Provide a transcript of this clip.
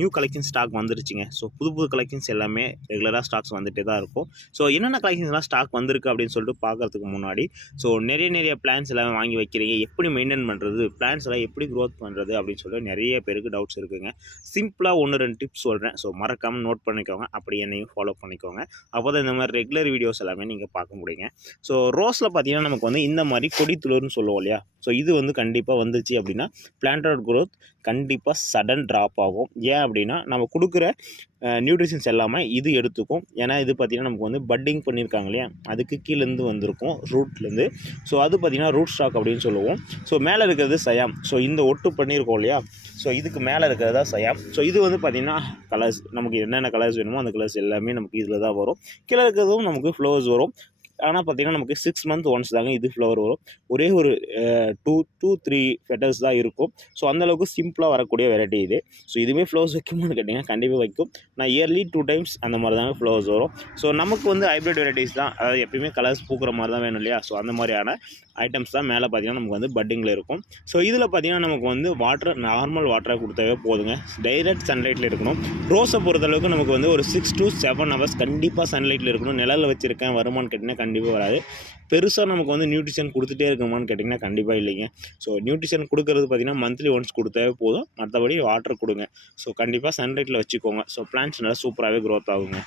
New collection stock வந்துருச்சுங்க. So புது collections எல்லாமே ரெகுலராக ஸ்டாக்ஸ் வந்துகிட்டே தான் இருக்கும். ஸோ என்னென்ன கலெக்ஷன்ஸ்லாம் ஸ்டாக் வந்திருக்கு அப்படின்னு சொல்லிட்டு பார்க்கறதுக்கு முன்னாடி, ஸோ நிறைய பிளான்ஸ் எல்லாம் வாங்கி வைக்கிறீங்க, எப்படி மெயின்டைன் பண்ணுறது, பிளான்ஸ் எல்லாம் எப்படி க்ரோத் பண்ணுறது அப்படின்னு சொல்லி நிறைய பேருக்கு டவுட்ஸ் இருக்குங்க. சிம்பிளாக 1-2 டிப்ஸ் சொல்கிறேன். ஸோ மறக்காமல் நோட் பண்ணிக்கோங்க, அப்படி என்னையும் ஃபாலோ பண்ணிக்கோங்க. அப்போ தான் இந்த மாதிரி ரெகுலர் வீடியோஸ் எல்லாமே நீங்கள் பார்க்க முடியுங்க. ஸோ ரோஸில் பார்த்தீங்கன்னா நமக்கு வந்து இந்த மாதிரி கொடி துளிர்னு சொல்லுவோம் இல்லையா, ஸோ இது வந்து கண்டிப்பாக வந்துச்சு அப்படின்னா பிளான்டட் க்ரோத் கண்டிப்பாக சடன் ட்ராப் ஆகும். ஏன் அப்படின்னா நம்ம கொடுக்குற நியூட்ரிஷன்ஸ் எல்லாமே இது எடுத்துக்கும். ஏன்னா இது பார்த்திங்கன்னா நமக்கு வந்து பட்டிங் பண்ணியிருக்காங்க இல்லையா, அதுக்கு கீழேருந்து வந்திருக்கும் ரூட்லேருந்து. ஸோ அது பார்த்திங்கன்னா ரூட் ஸ்டாக் அப்படின்னு சொல்லுவோம். ஸோ மேலே இருக்கிறது சயாம். ஸோ இந்த ஒட்டு பண்ணியிருக்கோம் இல்லையா, ஸோ இதுக்கு மேலே இருக்கிறதா சயாம். ஸோ இது வந்து பார்த்திங்கன்னா கலர்ஸ், நமக்கு என்னென்ன கலர்ஸ் வேணுமோ அந்த கலர்ஸ் எல்லாமே நமக்கு இதில் தான் வரும். கீழே இருக்கிறதும் நமக்கு ஃப்ளவர்ஸ் வரும். ஆனால் பார்த்திங்கன்னா நமக்கு 6 மந்த் ஒன்ஸ் தாங்க இது ஃப்ளவர் வரும். ஒரே ஒரு 2-3 ஃபெட்டர்ஸ் தான் இருக்கும். ஸோ அந்தளவுக்கு சிம்பிளாக வரக்கூடிய வெரைட்டி இது. ஸோ இதுவுமே ஃப்ளவர்ஸ் வைக்கும்னு கேட்டிங்கன்னா கண்டிப்பாக வைக்கும். நான் இயர்லி 2 டைம்ஸ் அந்த மாதிரி தாங்க ஃப்ளவர்ஸ் வரும். ஸோ நமக்கு வந்து ஹைப்ரிட் வெரைட்டிஸ் தான், அதாவது எப்பயுமே கலர்ஸ் பூக்கிற மாதிரி தான் வேணும் இல்லையா. ஸோ அந்த மாதிரியான ஐட்டம்ஸ் தான் மேலே பார்த்திங்கன்னா நமக்கு வந்து பட்டிங்கில் இருக்கும். ஸோ இதில் பார்த்திங்கன்னா நமக்கு வந்து நார்மல் வாட்டராக கொடுத்தாவே போதுங்க. டைரெக்ட் சன்லைட்டில் இருக்கணும். ரோஸை பொறுத்தளவுக்கு நமக்கு வந்து ஒரு 6 to 7 hours கண்டிப்பாக சன்லைட்டில் இருக்கணும். நிழலில் வச்சுருக்கேன் வருமானு கேட்டிங்கன்னா கண்டிப்பாக வராது. பெருசாக நமக்கு வந்து நியூட்ரிஷன் கொடுத்துட்டே இருக்குமான்னு கேட்டிங்கன்னா கண்டிப்பாக இல்லைங்க. ஸோ நியூட்ரிஷன் கொடுக்கறது பார்த்திங்கன்னா மந்த்லி ஒன்ஸ் கொடுத்தாவே போதும். மற்றபடி வாட்டர் கொடுங்க. ஸோ கண்டிப்பாக சன்லைட்டில் வச்சுக்கோங்க. ஸோ பிளான்ட்ஸ் நல்லா சூப்பராகவே க்ரோத் ஆகுங்க.